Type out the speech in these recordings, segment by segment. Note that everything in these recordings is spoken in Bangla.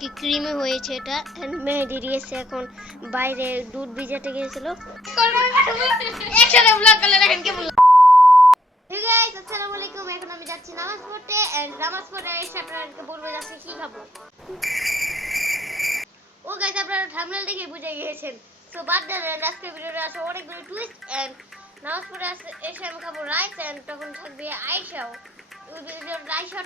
কি ক্রিমে হয়েছে এটা? মেহেদি দিয়েছে এখন। বাইরে দুধ ভিজাতে গিয়েছিল। এখন আমি যাচ্ছি নামাজ পড়তে। নামাজ এসে বলব কি খাব। ও গাইস আপনারা থাম্বনেল দেখে বুঝে গিয়েছেন। সো বাদ দেন আজকের ভিডিওটা আছে অনেকগুলো টুইস্ট এন্ড নামাজ পড়ে এসে আমি খাব রাইস এন্ড তখন থাকবে আয়েশাও। ওই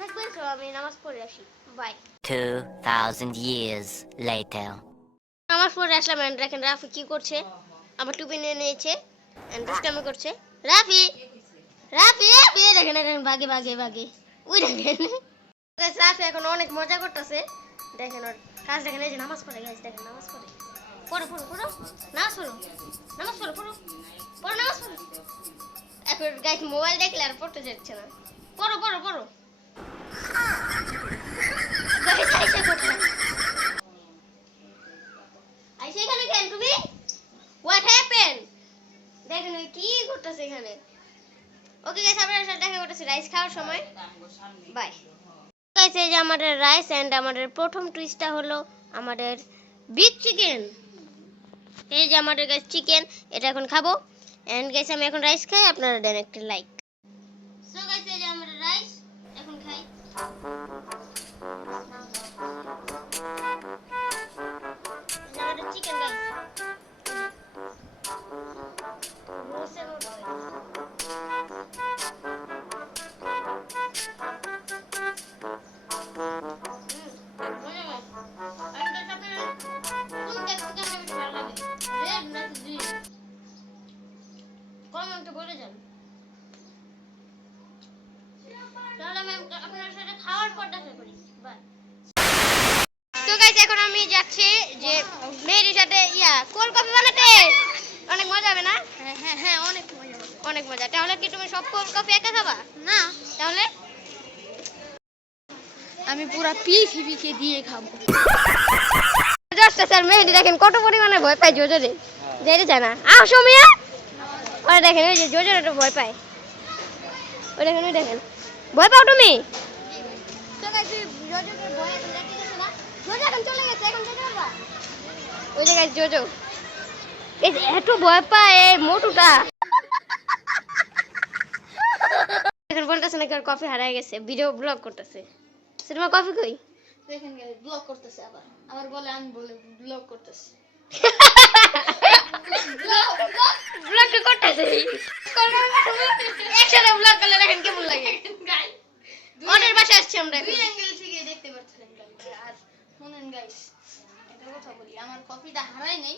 থাকবে সো আমি নামাজ পড়ে আসি। Bye 2,000 years later. নামাজ পড়ে আসলাম এন্ড দেখেন রাফি কি করছে? আমার টুপি নিয়ে নিয়েছে এন্ড দুষ্টামি করছে। রাফি! রাফি রাফি! দেখেন দেখেন ভাগে ভাগে ভাগে ওই দেখেন। রাফি এখন অনেক মজা করতেছে। দেখেন ওর কাজ দেখেন এই যে নামাজ পড়ে গেছে দেখেন নামাজ পড়ে। পড়ো পড়ো পড়ো। নামাজ পড়ো। নামাজ পড়ো পড়ো। পড়ো নামাজ পড়ো। এখন গাইস মোবাইল দেখলে আর পড়তে যাচ্ছে না। পড়ো পড়ো পড়ো Guys, আইসা কোথায়? আইসা এখানে কেন তুমি হোয়াট হ্যাপেন ওই কি করতেছে এখানে? ওকে গাইস আমরা সাথে দেখা করতেছি রাইস খাওয়ার সময়। বাই গাইস এই যে আমাদের রাইস এন্ড আমাদের প্রথম টুইস্টটা হলো আমাদের বিগ চিকেন এই যে আমাদের গাইস চিকেন এটা এখন খাব। এন্ড গাইস আমি এখন রাইস খাই, আপনারা দেন একটা লাইক সো গাইস এখন আমি যাচ্ছি যে মেয়ের সাথে ইয়া বানাতে? অনেক মজা হবে না? হ্যাঁ হ্যাঁ হ্যাঁ অনেক মজা অনেক মজা। তাহলে কি তুমি সব কোল্ড কফি একা খাবা? না। তাহলে? আমি পুরা পিখে পিখে দিয়ে খাব। দশটা স্যার মেহেদি দেখেন কত পরিমাণে ভয় পাই জোজরে যেতে চায় না। আসো মিয়া ওরা দেখেন ওই যে জোজরে একটু ভয় পায়। ওই দেখেন ওই দেখেন। ভয় পাও তুমি? ওই জায়গায় জোজো এত ভয় পায় এই মোটুটা। এখন বলতেছে নাকি ওর কফি হারায় গেছে ভিডিও ব্লগ করতেছে। সিনেমা কফি কই? দেখেন ব্লগ করতেছে আবার। আবার বলে আমি বলে ব্লগ করতেছি। ব্লগ করতেছে একসাথে ব্লগ করলে দেখেন কেমন লাগে। অনেক বাসায় আসছি আমরা দুই এখন। অ্যাঙ্গেল থেকে দেখতে পাচ্ছেন আর শুনেন গাইস একটা কথা বলি আমার কপিটা হারাই নাই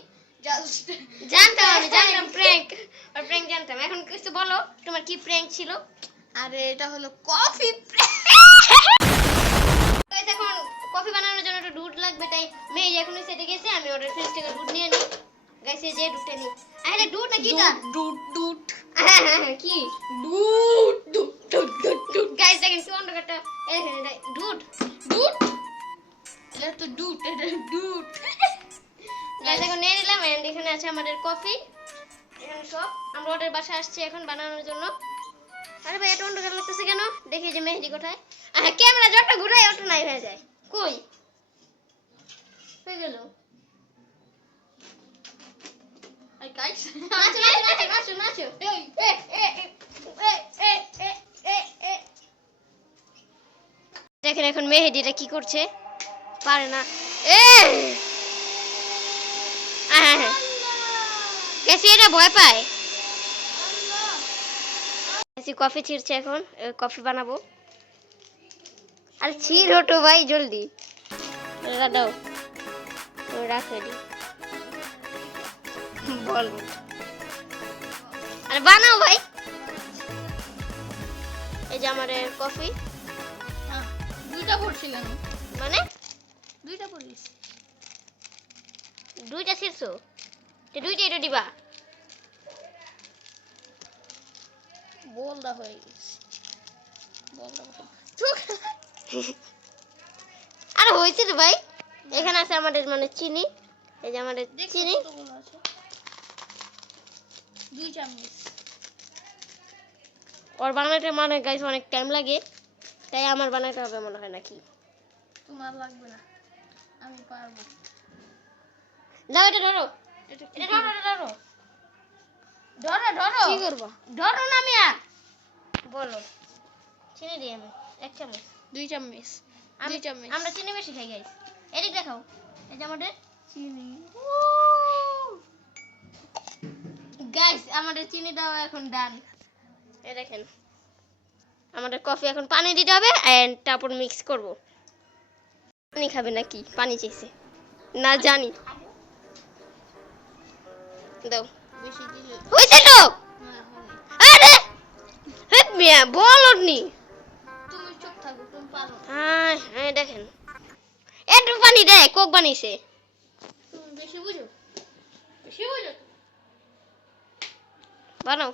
জানতাম আমি জানতাম প্র্যাঙ্ক আর প্র্যাঙ্ক জানতাম। এখন কিছু বলো তোমার কি প্র্যাঙ্ক ছিল? আর এটা হলো কফি এখন কফি বানানোর জন্য একটু দুধ লাগবে তাই মেয়ে এখন সেটে গেছে আমি ওদের ফ্রিজ থেকে দুধ নিয়ে নিই। গাইছে যে দুধটা নিই আরে দুধ না কিটা হ্যাঁ হ্যাঁ হ্যাঁ কি? দুধ দুধ দুধ দুধ দুধ। গাইস দেখেন কি এই দেখেন এটা দুধ দুধ। এটা তো দুধ এটা দুধ। গাইস এখন নিয়ে নিলাম এন্ড এখানে আছে আমাদের কফি। এখানে সব। আমরা ওদের বাসায় আসছি এখন বানানোর জন্য। আরে ভাই এত অন্ধকার লাগতেছে কেন? দেখি যে মেহেদি কোথায়। হ্যাঁ ক্যামেরা যত ঘুরাই অত নাই হয়ে যায়। কই? হয়ে গেল। এই এ এ এ এ এ এ এ দেখেন এখন মেহেদিটা কি করছে? পারে না। এ! এটা ভয় পায়। গেছি কফি ছিঁড়ছে এখন। কফি বানাবো। আর ছিঁড় হটো ভাই জলদি। দাও ও রাখ রেডি। বল। আরে বানাও ভাই। এই যে আমার কফি। দুইটা পড়ছিলাম মানে? দুইটা পড়িস দুইটা তো দুইটা এটা দিবা। বলদা হয়ে গেছে। বলদা আরে হয়েছে রে ভাই। এখানে আছে আমাদের মানে চিনি। এই যে আমাদের চিনি। দুই চামচ। ওর বানাতে মানে গাইস অনেক টাইম লাগে তাই আমার বানাতে হবে মনে হয় নাকি? তোমার লাগবে না আমি পারব। যাও এটা ধরো। এটা ধরো ধরো। ধরো ধরো। কি করবা? ধরো না মিয়া। বলো। চিনি দিই আমি এক চামচ। দুই চামচ আমি দুই চামচ। আমরা চিনি বেশি খাই গাইস এদিক দেখাও। এই যে আমাদের চিনি। গাইস আমাদের চিনি দেওয়া এখন ডান এই দেখেন আমাদের কফি এখন পানি দিতে হবে এন্ড তারপর মিক্স করব। পানি খাবে নাকি? পানি চাইছে। না জানি। দাও। হয়েছে তো? আরে! মিয়া বলো নি তুমি চুপ থাকো তুমি পারো। হ্যাঁ হ্যাঁ দেখেন। একটু পানি দে কোক বানিয়েছে। তুমি বেশি বুঝো? বেশি বুঝো? বানাও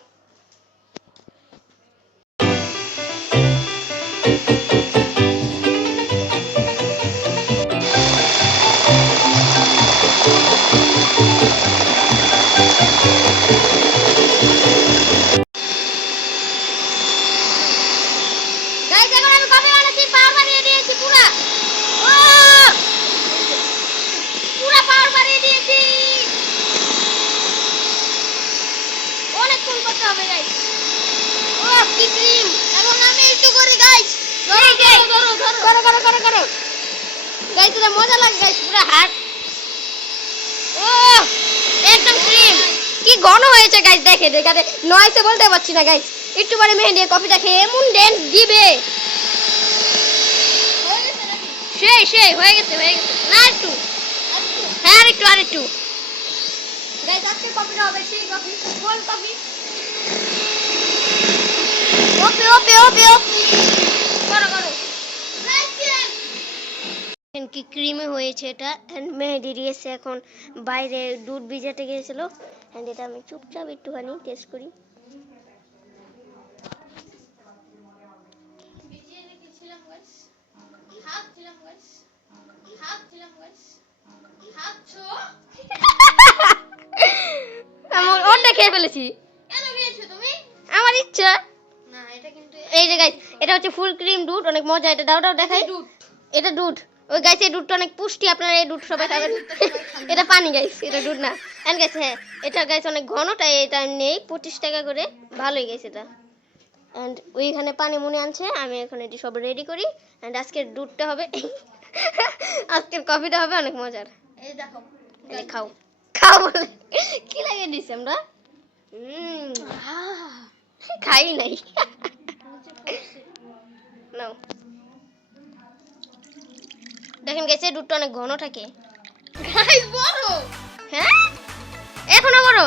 হবে গাইস ও কি ক্রিম এখন আমি একটু করি গাইস ধরো ধরো ধরো করো করো করো করো। গাইস এটা মজা লাগে গাইস পুরো হার্ড ও একদম ক্রিম কি ঘন হয়েছে গাইস দেখে দেখাতে নয়সে বলতে পারছি না গাইস একটু পরে মেহেন্দি কফিটা খেয়ে এমন ড্যান্স দিবে। সেই সেই হয়ে গেছে হয়ে গেছে। না একটু। হ্যাঁ আর একটু আর একটু গাইস আজকে কফিটা হবে সেই কফি কোল্ড কফি ওপে ওপে ওপে ওপে করো করো কি ক্রিমে হয়েছে এটা? এন্ড মেহেদি দিয়েছে এখন। বাইরে দুধ ভিজাতে গিয়েছিল। অ্যান্ড এটা আমি চুপচাপ একটুখানি টেস্ট করি। আমার খেয়ে ফেলেছি। ইচ্ছা না এটা কিন্তু এই যে গাইস এটা হচ্ছে ফুল ক্রিম দুধ অনেক মজা এটা দাও দাও দেখাই। এটা দুধ ওই গাইস এই দুধটা অনেক পুষ্টি আপনারা এই দুধ সবাই খাবেন। এটা পানি গাইস এটা দুধ না। এন্ড গাইস হ্যাঁ এটা গাইস অনেক ঘন তাই এটা নেই পঁচিশ টাকা করে। ভালোই গেছে এটা। এন্ড ওইখানে পানি মনে আনছে আমি এখন এটি সব রেডি করি। এন্ড আজকের দুধটা হবে আজকের কফিটা হবে অনেক মজার। এই দেখো। খাও। খাও বলে। কি লাগিয়ে দিছি আমরা? হুম। খাই নাই। নাও। দেখেন গেছে দুধটা অনেক ঘন থাকে। বড়। হ্যাঁ? এখনও বড়?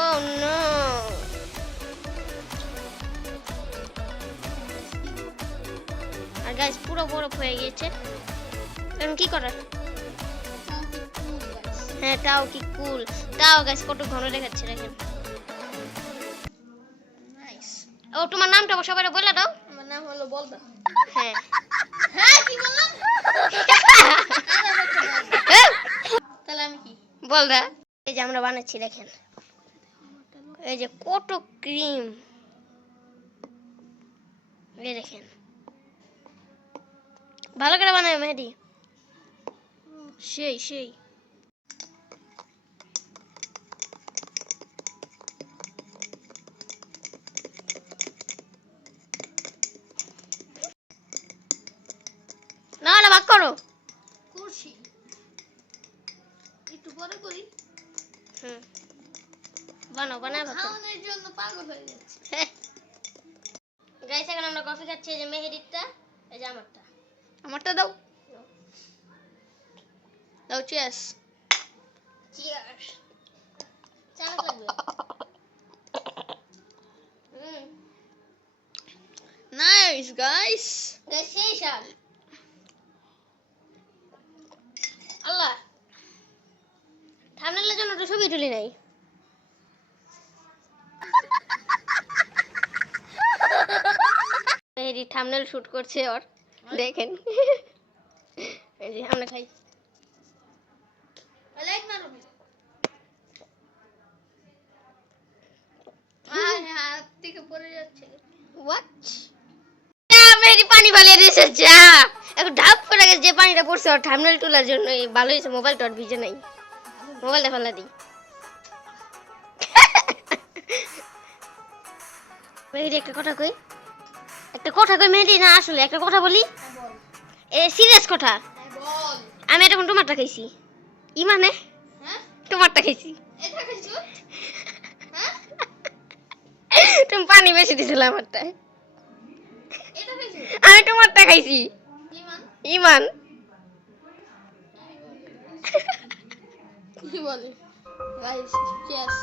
ও নো আর গাছ পুরো বরফ হয়ে গিয়েছে। এখন কি করার? হ্যাঁ তাও কি কুল তাও গাছ কত ঘন দেখাচ্ছে দেখেন। ও তোমার নামটা সবাই বলে দাও। আমার নাম হলো বলদা। হ্যাঁ। হ্যাঁ কি বললাম? তাহলে আমি কি? বল দা এই যে আমরা বানাচ্ছি দেখেন। এই যে কত ক্রিম এই দেখেন। ভালো করে বানায় মেহেদি। সেই সেই। বানাও খাওয়ানোর জন্য পাগল হয়ে যাচ্ছে। গাইস এখন আমরা কফি খাচ্ছি এই যে মেহেদিরটা এই যে আমারটা। আমারটা দাও। দাও চেস চিয়ার্স চামচ লাগবে হুম। নাইস গাইস গাইস সেই শাল আল্লাহ। থামনেলের জন্য তো ছবি তুলি নাই মেহেদি থামনেল শুট করছে ওর। দেখেন। এই যে আমরা খাই। পানি ফালিয়ে দিয়েছে যা। এখন ঢাপ করে গেছে যে পানিটা পড়ছে ওর থামনেল তোলার জন্য ভালো হয়েছে মোবাইলটা ওর ভিজে নাই। মোবাইলটা ফেলা দিই। একটা কথা কই? একটা কথা কই মেহেদি? না আসলে একটা কথা বলি। এ সিরিয়াস কথা। আমি এখন টমাটটা খাইছি? ই মানে? হ্যাঁ টমাটটা খাইছি। এটা তুমি পানি বেশি দিছিল আমারটা। আমি টমাটটা খাইছি। ইমান। ইমান কি বলে? গাইস চিয়ার্স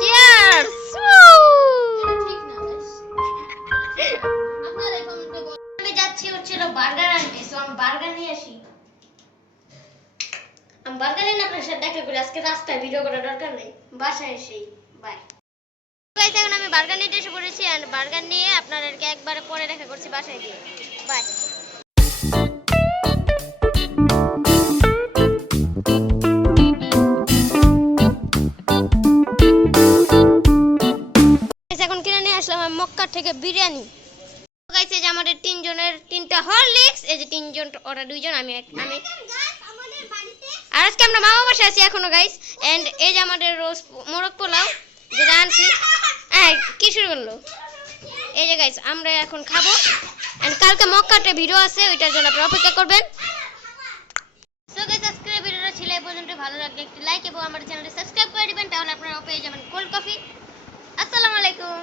চিয়ার্স হচ্ছে বার্গার আনতে সো আমি বার্গার নিয়ে আসি। আমি বার্গার এনে আপনার সাথে দেখা করি, আজকে রাস্তায় ভিডিও করার দরকার নেই। বাসায় এসেই বাই গাইস এখন আমি বার্গার নিতে এসে পড়েছি এন্ড বার্গার নিয়ে আপনাদেরকে একবারে পরে দেখা করছি বাসায় গিয়ে। বাই থেকে বিরিয়ানি। আমাদের তিনজনের তিনটা হরলিক্স এই যে তিনজন ওরা দুইজন আমি এক- আমি আর আজকে আমরা মামা বাসায় আছি এখনও গাইস এন্ড এই যে আমাদের রোজ মোরগ পোলাও যেটা আনছি হ্যাঁ কি শুরু করল? এই যে গাইস আমরা এখন খাব। এন্ড কালকে মক্কাতে ভিডিও আছে ওইটার জন্য আপনারা অপেক্ষা করবেন। সো গাইস আজকের ভিডিওটা ছিল এই পর্যন্ত ভালো লাগলে একটি লাইক এবং আমার চ্যানেলটি সাবস্ক্রাইব করে দিবেন তাহলে আপনারা পেয়ে যাবেন কোল্ড কফি আসসালামু আলাইকুম।